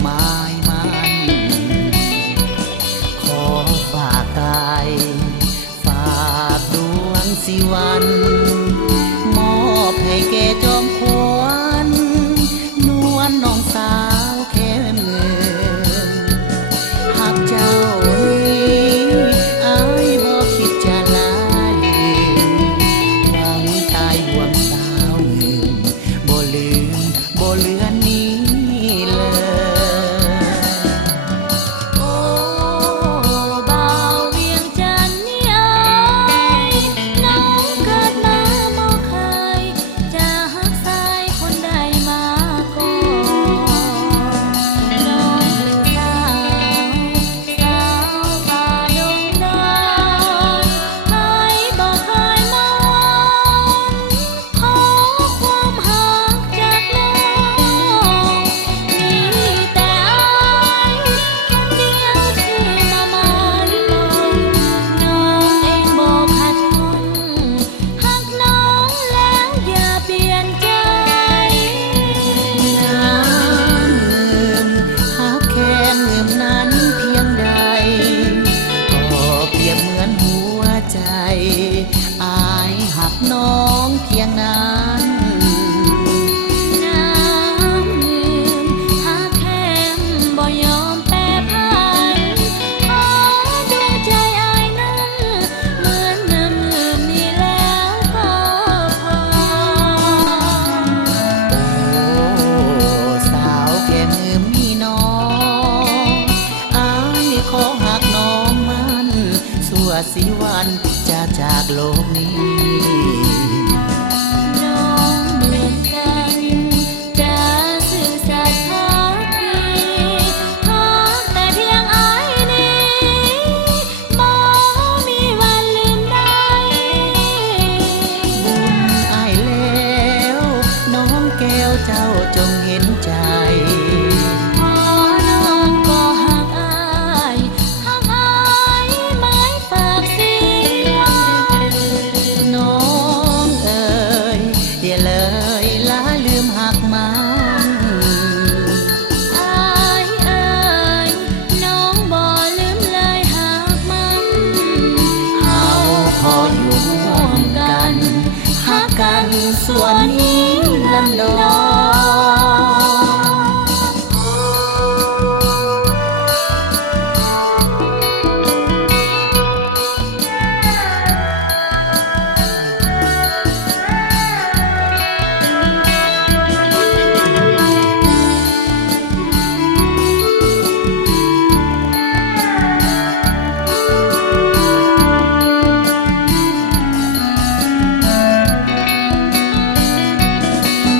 ไม้มันขอฝากกายฝากดวงสิวันมอบให้แก่จอมขวัญนวลน้องสาวแค่เมืองหากเจ้านี้อายบ่คิดจะลาหวังตายห่วงสาวเมืองบ่ลืมบ่เลือนนี้เลย โอ้บ่าวเวียงจันทน์นี่อายน้องเกิดมาบ่เคยจะฮักสายคนใดมาก่อนน้องคือสาวป่าดงดอนใครบ่เคยมองขอความฮักจากน้องมีแต่อายคนเดียวที่มาหมายปองน้องเองบ่ขัดข้องหักน้องแล้วอย่าเปลี่ยนใจ น้ำเงิมหากแค่เงิมนั้นเพียงใดก็เปรียบเหมือนหัวใจอายหักน้องเพียงนั้น น้ำลืมหาแค้มบ่ยอมแปรผันขอดวงใจอายนั้นเหมือนน้ำลืมนี่แล้วก็พอ โอ้สาวแค่มือมีน้องอายขอหักน้องมันสั่วสิวันจะจากโลกนี้ น้องเหมือนกันจะซื่อสัตย์ภักดีฮักแต่เพียงอายนี้บ่มีวันลืมได้ บุญอายแล้วน้องแก้วเจ้าจงเห็นใจ พอน้องก็หักอายหักอายไม้ฝากเสียง น้องเอ๋ยอย่าเลยละลืมหักมัน อายเอ่ยน้องบ่ลืมเลยหากมันเเฮาขาขออยู่ร่วมกันหักกันส่วนนี้ลันดอน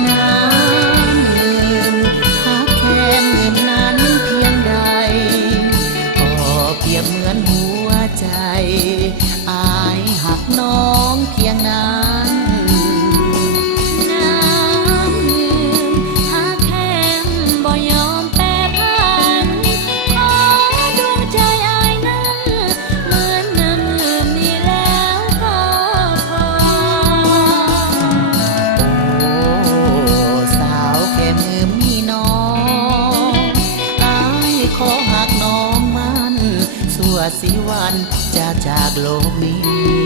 น้ำลืมหากแค่ลืมนั้นเพียงใดก็เปรียบเหมือนหัวใจอายหักน้องเพียงนั้น น้ำลืมหาแค้มบ่ยอมแปรผันขอดวงใจอายนั้นเหมือนน้ำลืมนี่แล้วก็พอ โอ้สาวแค่มือมีน้องอายขอหักน้องมันสั่วสิวันจะจากโลกนี้